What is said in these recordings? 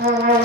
Hola.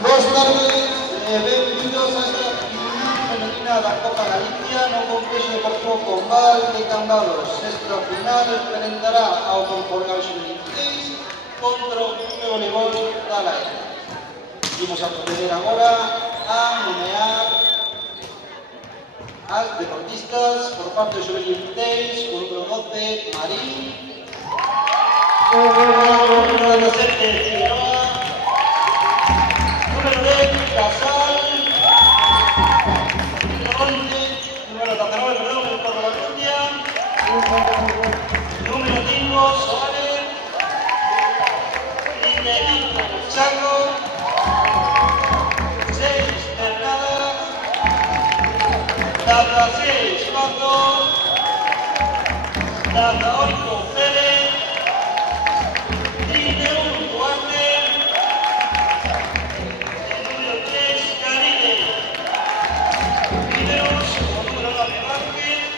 Buenas tardes, bienvenidos a esta final femenina de la Copa Galicia no Congreso Deportivo Pombal de Cambados. Esta final enfrentará ao Concordia 2026 contra o Club de Voleibol da Laia. Vamos a proceder agora a nomear as deportistas por parte do Sub-23, o número 12, Marín, o número 7, Figueroa, número 10, Casal, número 19, perdón, el Porto Valencia, número 5, Soares, línea 5, Chaco, 6, Ternadas, data 6, Pato, data 8, Pérez, línea 1, Duarte, número 3, Carine, número 9, Vázquez,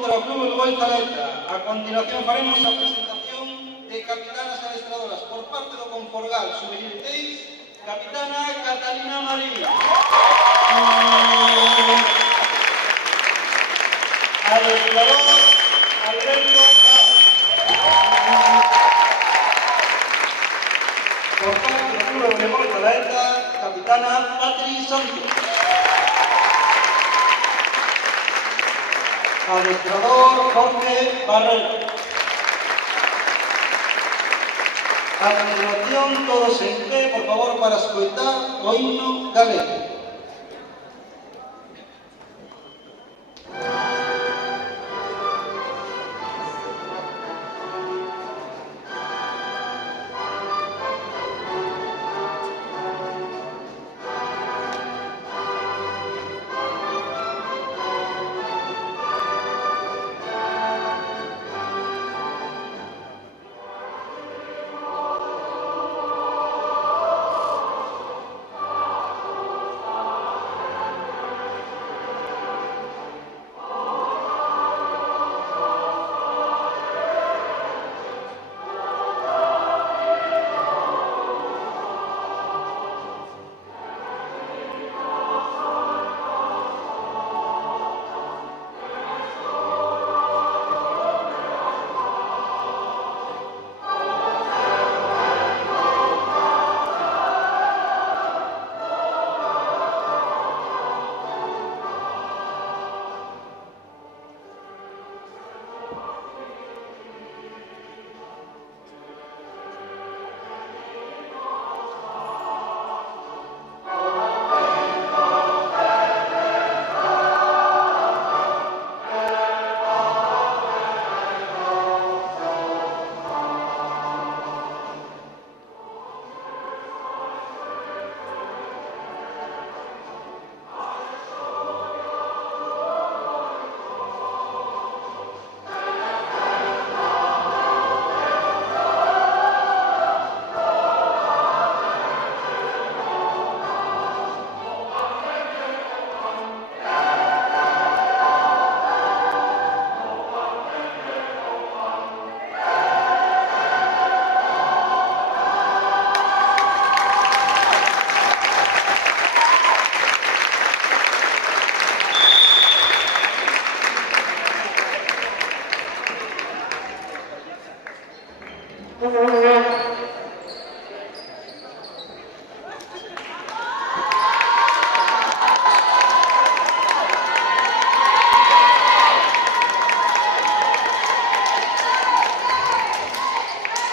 para o Club Lugoil Zalaeta. A continuación faremos a presentación de capitanas adestradoras por parte do Conforgal Xuvenil 6, capitana Catalina Marín. Adestrador Alberto Paz. Por parte do Club Lugoil Zalaeta, capitana Patri Santos. Adestrador Jorge Barrero. A continuación, todos en pé, por favor, para escoitar o himno galego.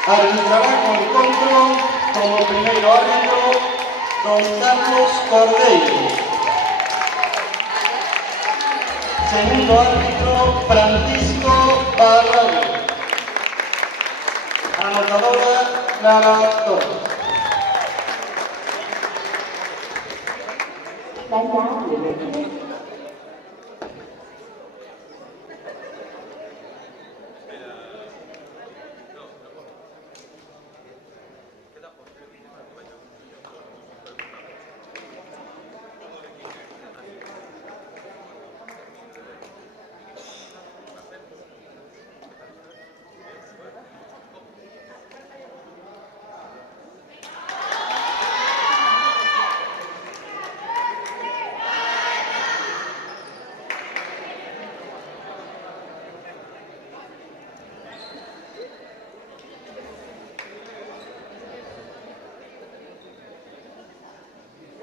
Arbitrará con encontro como primeiro árbitro don Carlos Cordeiro. Segundo árbitro Francisco Barrado. Anotadora Clara Torres.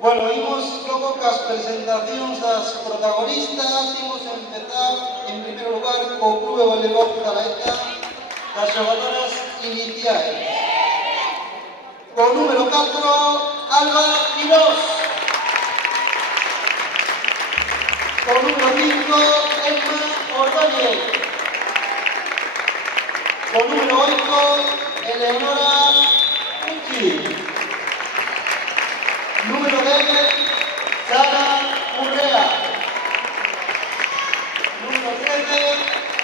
Bueno, imos logo cas presentacións das protagonistas. Imos empezar, en primeiro lugar, co Clube Voleibol Zalaeta, das xogadoras iniciais. Co número 4, Alba Quirós. Co número 5, Emma Ordóñez. Co número 8, Eleonora Pucci. Número 10, Sara Urrea. Número 13,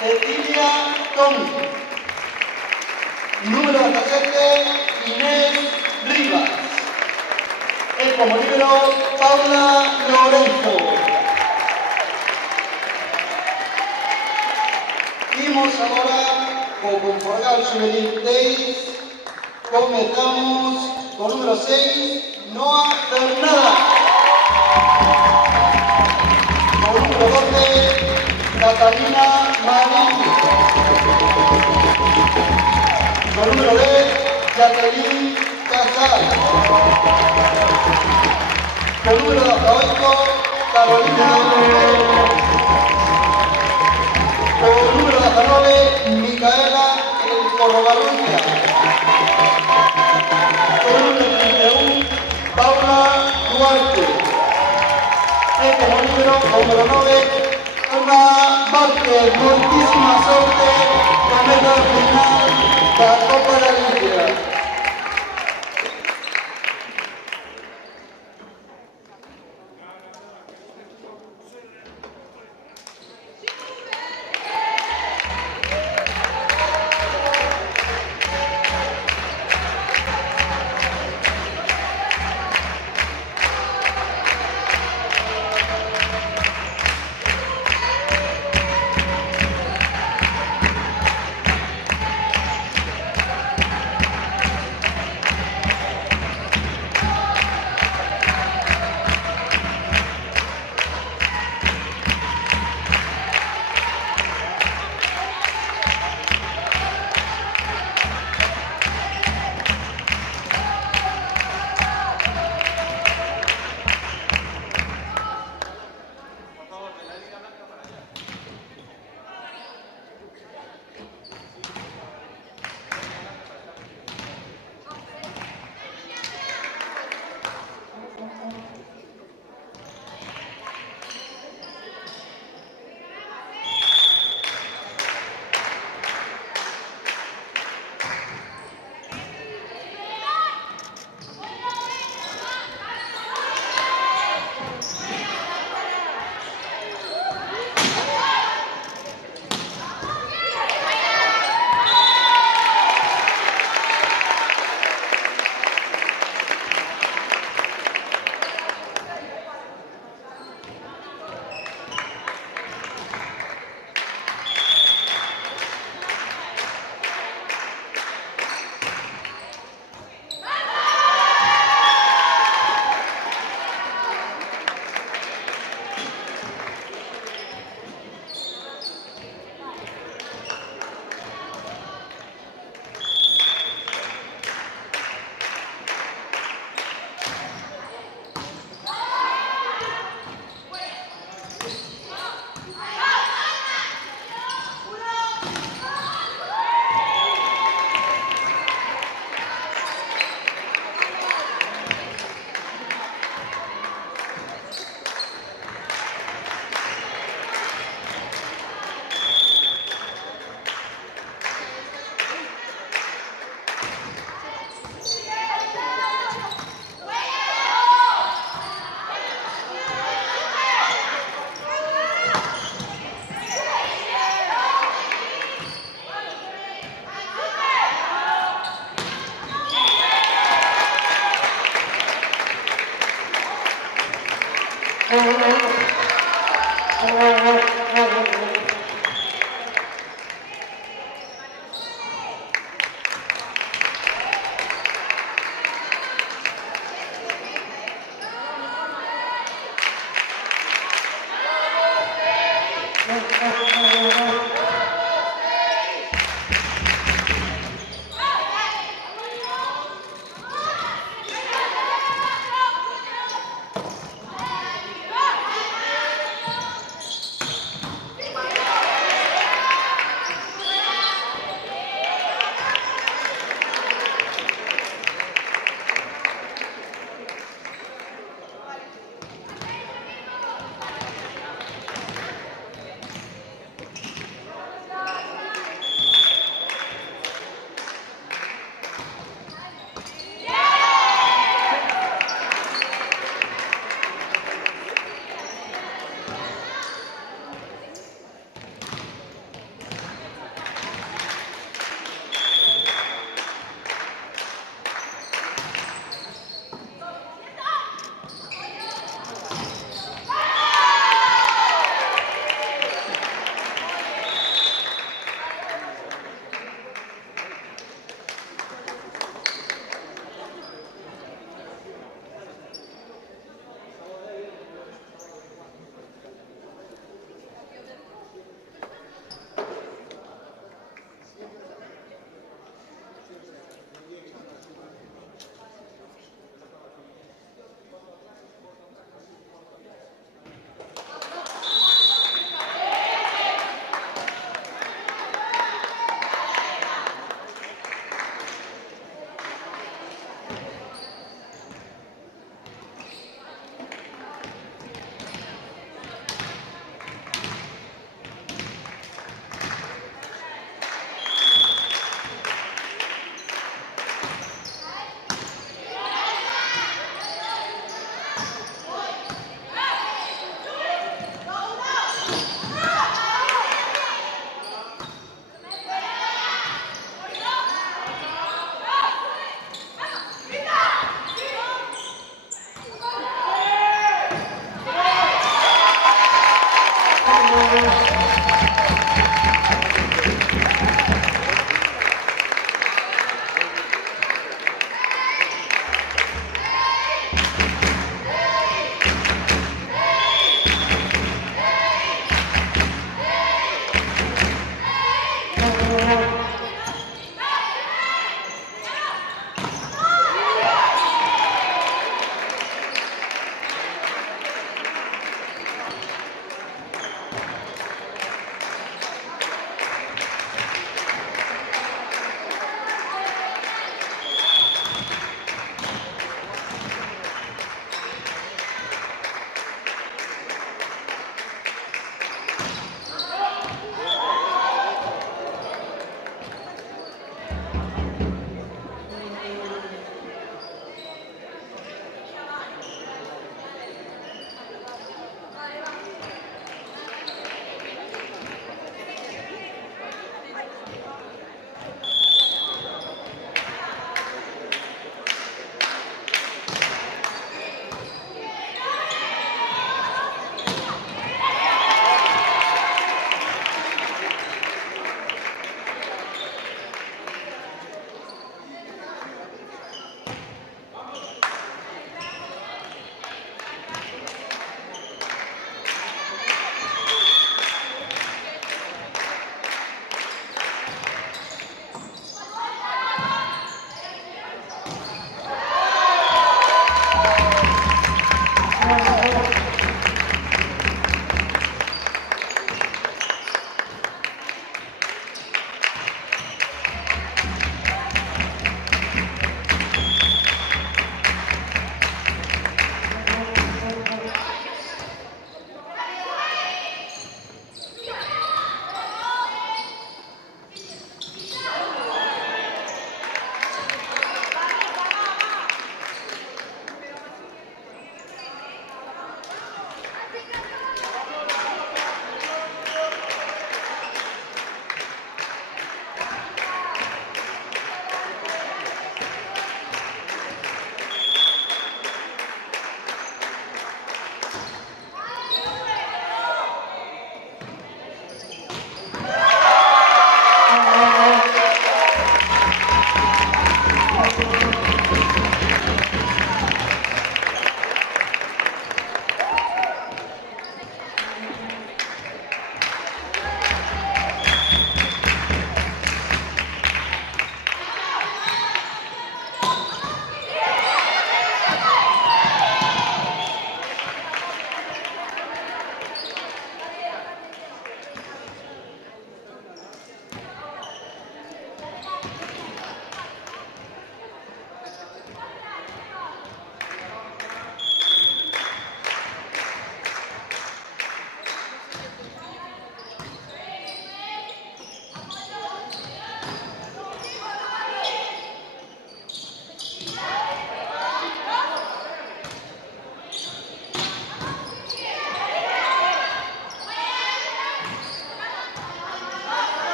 Cecilia Tom. Número 17, Inés Rivas. Y como libero, Paula Lorenzo. Imos agora co Conforgal Juvenil 10. Comezamos con número 6, Noa Bernada. Con número 12, Catalina Marín. Con número 10, Jacqueline Casal. Con número 18, Carolina Romero. Con número 19, Micaela El Corrobarruña. Con número 31, Paula Duarte. Y como número 9, Ana Márquez. Muchísima suerte con el final de la Copa de Galicia.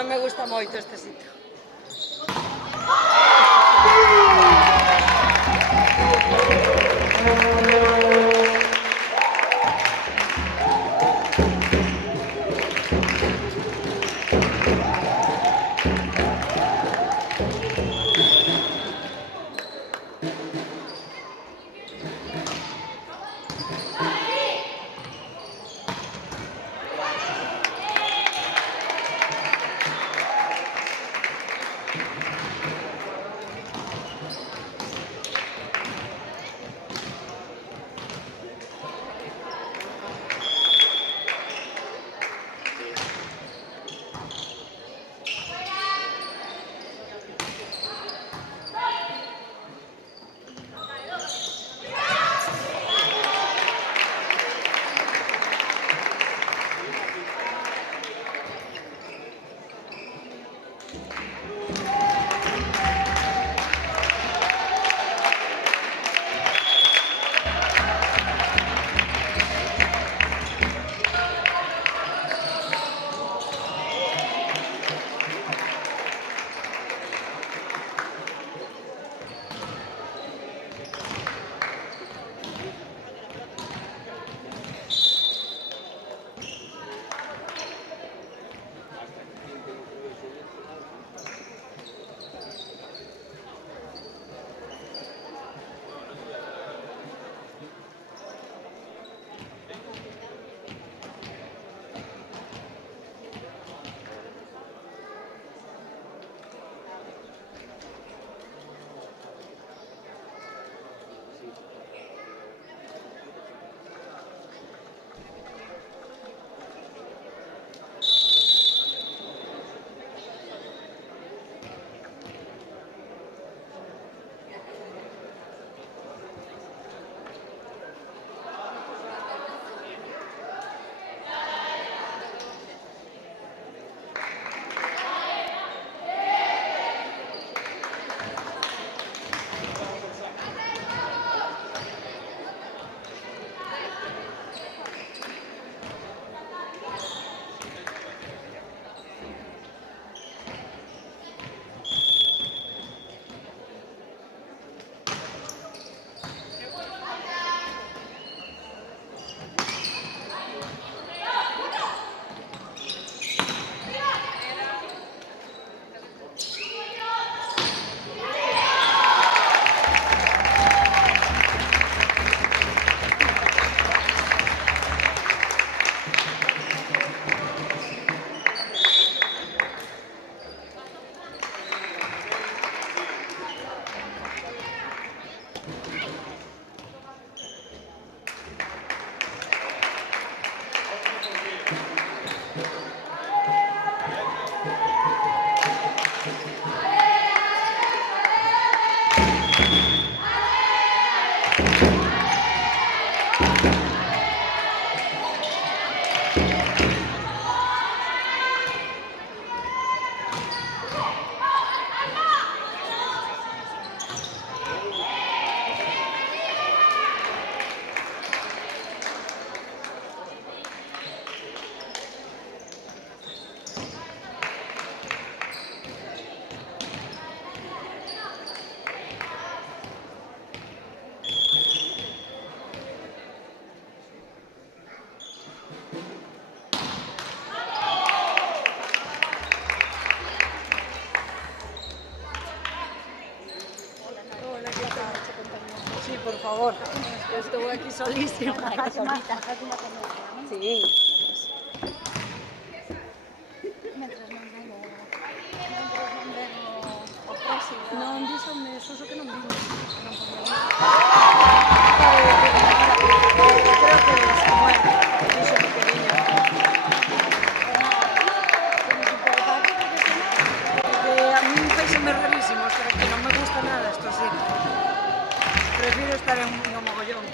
Non me gusta moito este sitio. por favor. Estuve aquí solísima. Sí. Non díxome, eso que non vimos. Creo que Samuel díxome que viña. A mí me pareceme rarísimo, pero que non me gusta nada esto así. Prefiero estar en un mogollón.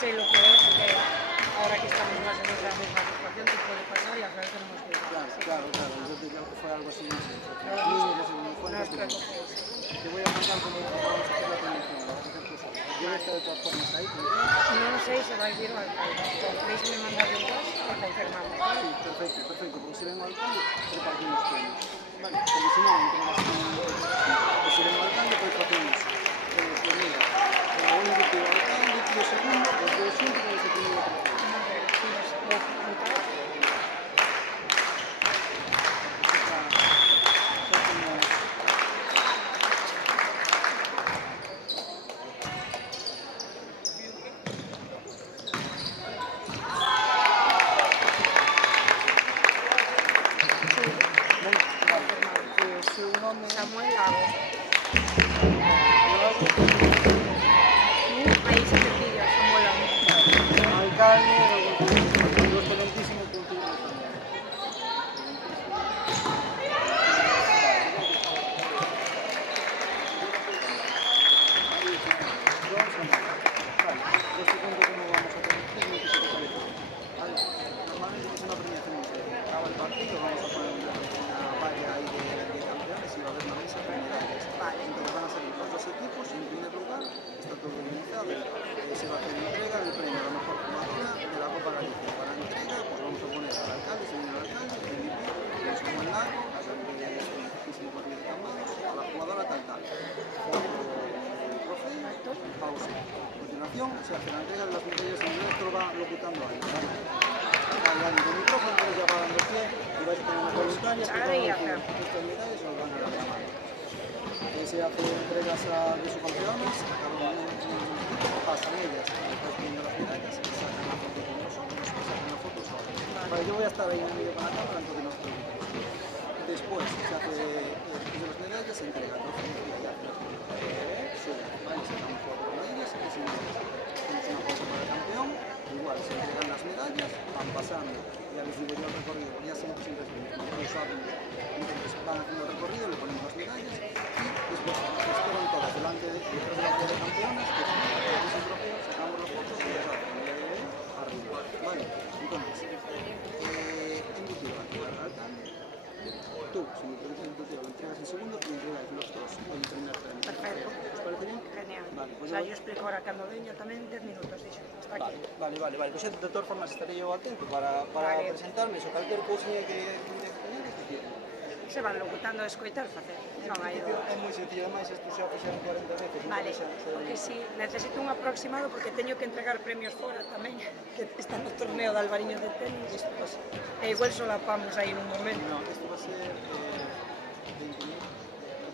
Sé lo que es, que ahora que estamos más en otra misma situación, te puede pasar y al final tenemos que ir. Claro, yo te digo que fue algo así, no sé, No os preocupéis. te voy a contar cómo vamos a hacer la promoción, vamos a hacer cosas. Yo voy a estar de todas formas ahí, No sé si va a ir o alcalde. Podéis me mandar un WhatsApp y confirmamos, ¿vale? sí, perfecto, porque si vengo al alcalde, repartimos premios. Vale, porque si no, entregas pues si vengo al alcalde, pues hacemos, pues mira, un invitado al alcalde, y el segundo, pues yo siempre con ese primero Samuel Lago. Ahí se te pide a Samuel Lago. alcalde, lo excelentísimo cultivo. Normalmente es una premiación que acaba el partido, vamos a poner una valla ahí de campeones y va a haber una mesa con medallas. Entonces van a salir los dos equipos y en primer lugar está todo organizado. Se va a hacer entrega del premio a la mejor jugadora de la Copa Galicia. Para la entrega pues vamos a poner al alcalde, señor alcalde, el MVP, el Samuel Lago, alcalde del muchísimo partido de Cambados, a la jugadora tal. Trofeo, pausa. A continuación se hace la entrega de las medallas en inglés, lo va locutando ahí. Hablando del micrófono, entonces ya va dando pie y vais a tener una voluntaria que estas medallas se los van a dar la mano. Se hace entregas de sus campeones, cada uno pasan ellas, después tienen las medallas y sacan la foto con nosotros, sacan la foto sola. Vale, yo voy a estar ahí en el medio con la cámara, entonces no os preocupéis. Después se hace después de las medallas, se entrega el trofeo y ya sube, ¿vale? Sacamos foto con ellas y se entrega. Tenemos una foto para el campeón, igual se entregan las medallas, van pasando, ya les digo yo el recorrido, ya siempre es el mismo, lo saben. Entonces van haciendo el recorrido, le ponemos las medallas y después esperan todas delante de la de campeones, que es el trofeo, sacamos los fotos y las hacen arriba. Vale, entonces, embutido, alcalde, tú, si me pones embutido, lo entregas en segundo y entregas los dos en primer término. Perfecto. ¿Os parece bien? Genial. Vale, pues O sea, yo explico ahora cando veño tamén 10 minutos, dixo. Está aquí. Vale. Pues de todas formas estaré yo atento para Vale. presentarme, o cualquier cousiña que teña que teñer, es decir. Se van locutando a escoitar facer. Non hai É moi sencillo, ademais isto xa fixeron 40 veces. Vale, porque si necesito un aproximado porque teño que entregar premios fora tamén, que está no torneo de Albariño de tenis, pues, e igual solapamos aí nun momento. No, isto va a ser 20.000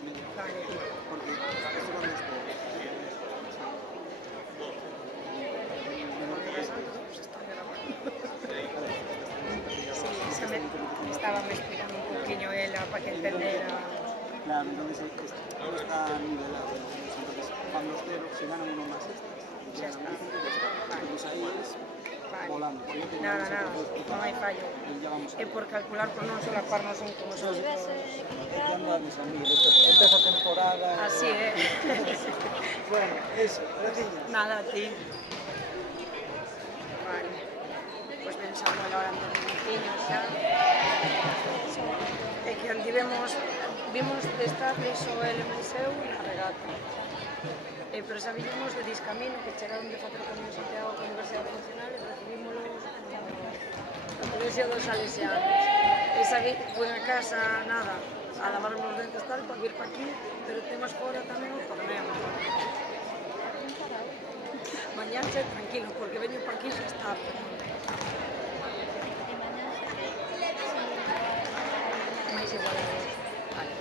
medio. Vale. Porque isto va a ser Pues está grabando. Sí, estaba me explicando un poquinho ela para que entendera. Claro, entonces no está nivelado. Entonces van los ceros, si ganan uno más extras, Ya está. entonces ahí es Vale. volando. Nada, non hai fallo. Ya vamos a É por calcular por non solaparnos un como son. ya no mis amigos, empieza temporada. Así é. Bueno, eso, gracias. Nada, a ti. Vale. Pois ben Samuel ahora en 2 minutinhos xa. É que onde vimos de estar iso el en Liceu na regata. Pero sabíamos de Discamino que chegaron de facer o Camiño de Santiago con a Universidade Nacional e recibímolos no Colegio dos Salesianos. E saí, fui a casa, nada, a lavar os dentes tal, para vir para aquí, pero temos fora tamén o torneo. Mañán xe tranquilo, porque veño para aquí xa está. Mais igual. Vale.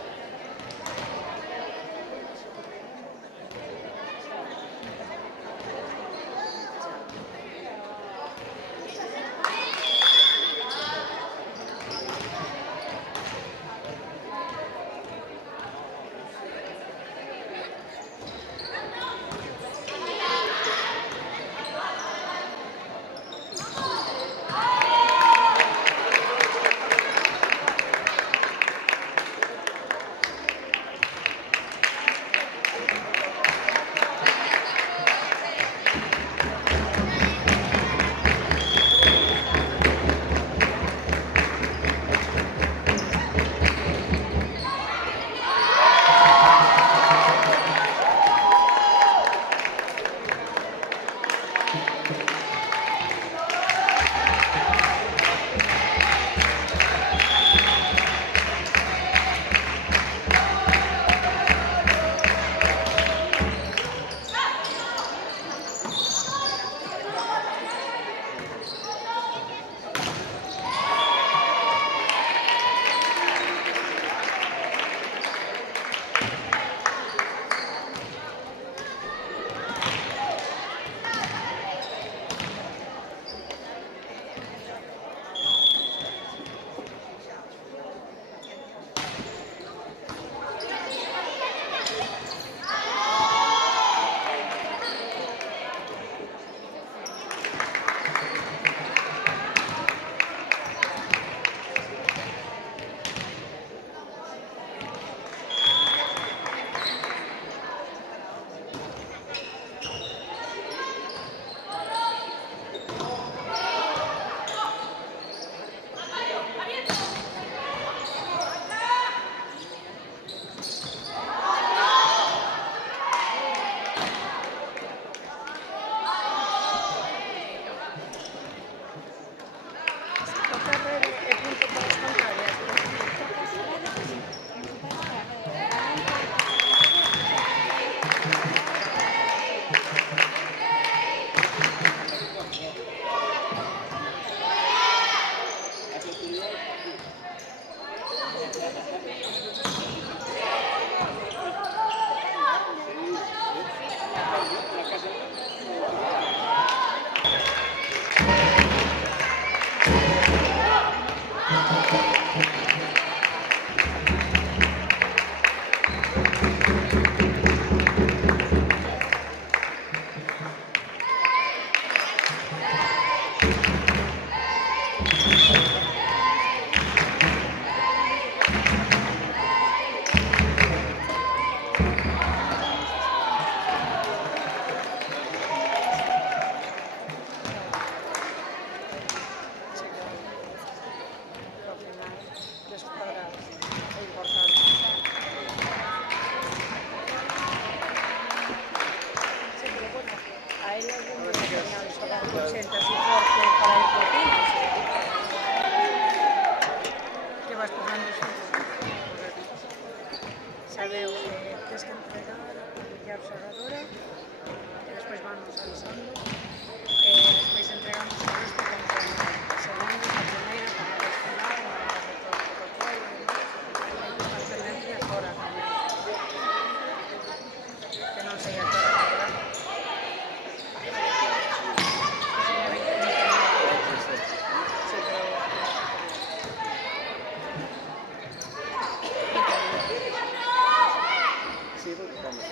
Sí, porque cuando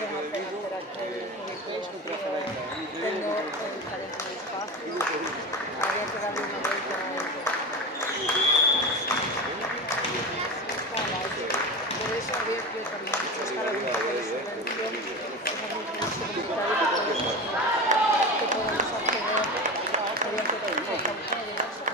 son a pena ter aquel tendo diferente de espacio. Había que darle una vuelta por eso había que también buscar algún tipo de subvención que podamos acceder a mediante la campaña de eso.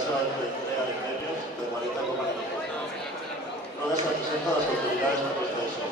sala de entrega de premios de 40 compañeros. Luego se presentan las autoridades a puesta de sol.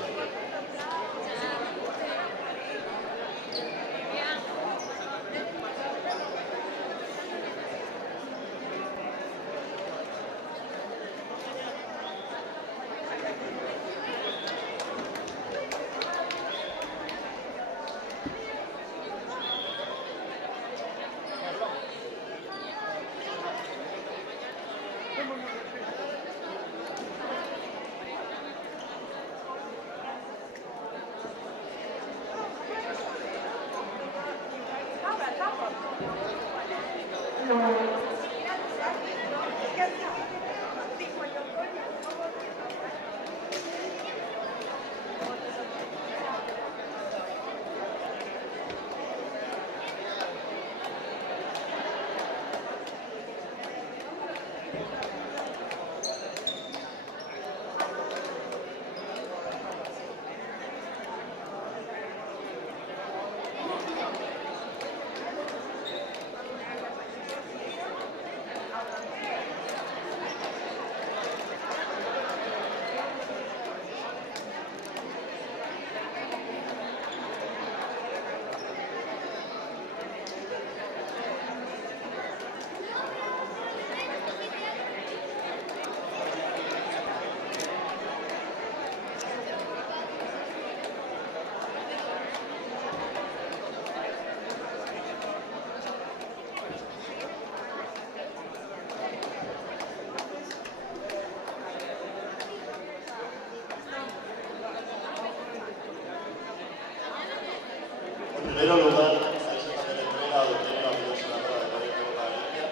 En primer lugar, hay que hacer entrega del premio a Miguel Senadora de Colegio de Valencia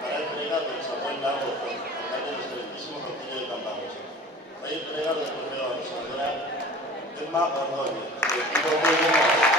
para entrega del Chapón Largo por alcalde del excelentísimo Concilio de Cambados. Hay entrega del premio a la senadora Emma Ordóñez, del equipo de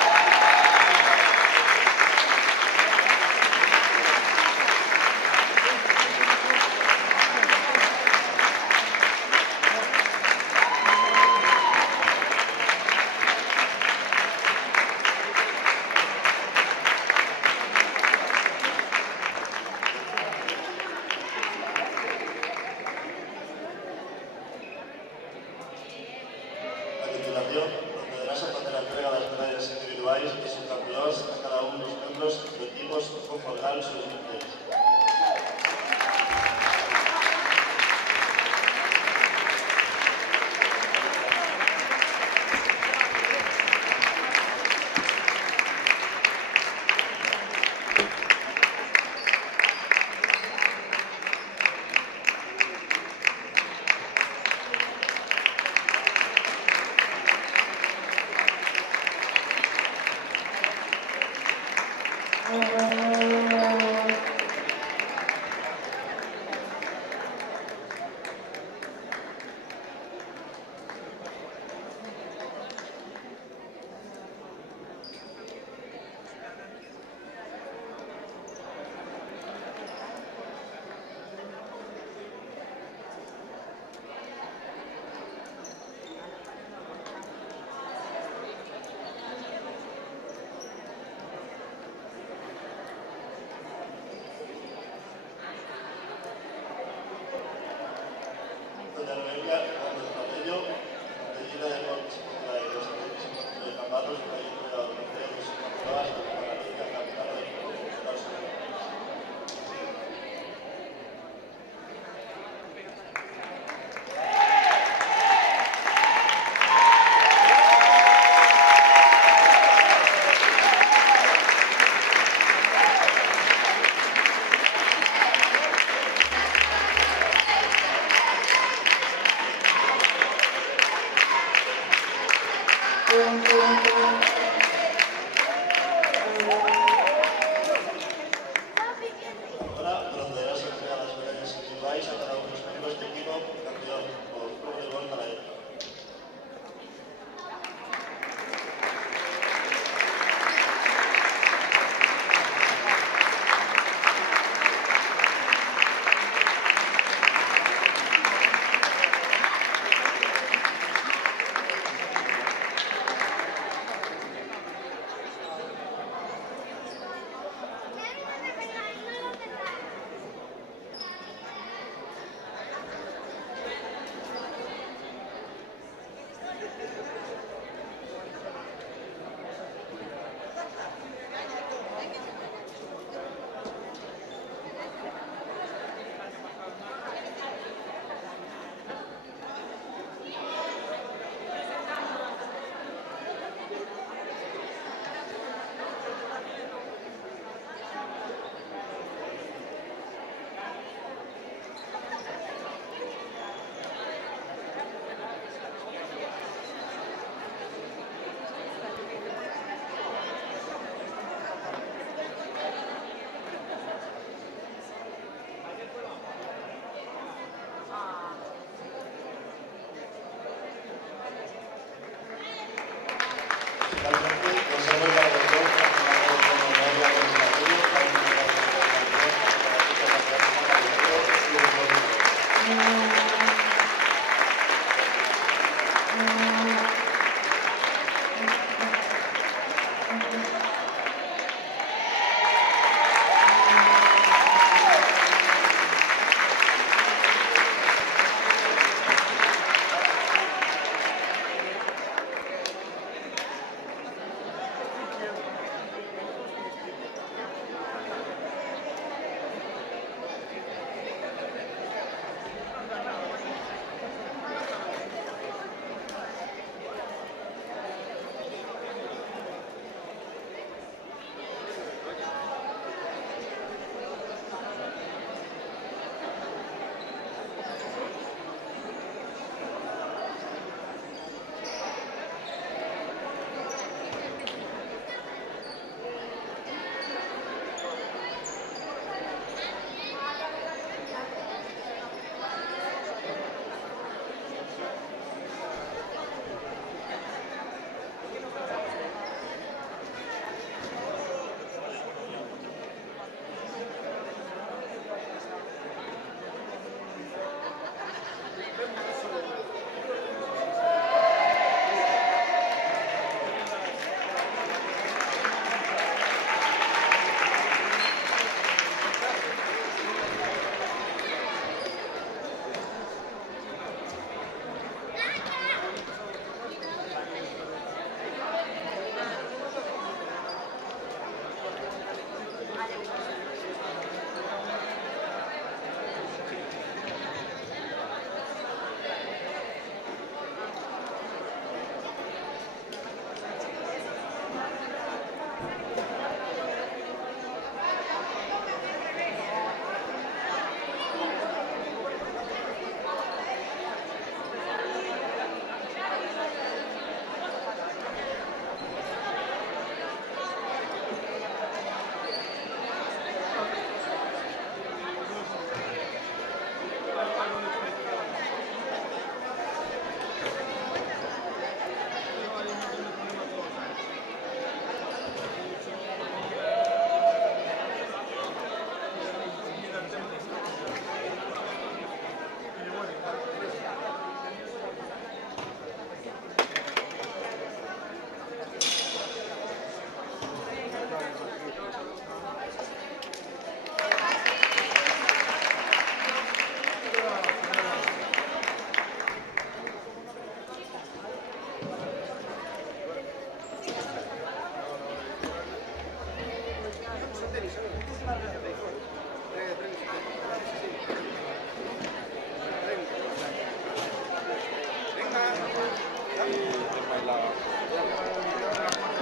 procederás a facer a entrega das medallas individuais e subcampeóns a cada un dos membros do equipos conforme os seus ministerios.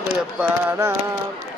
Voy a parar.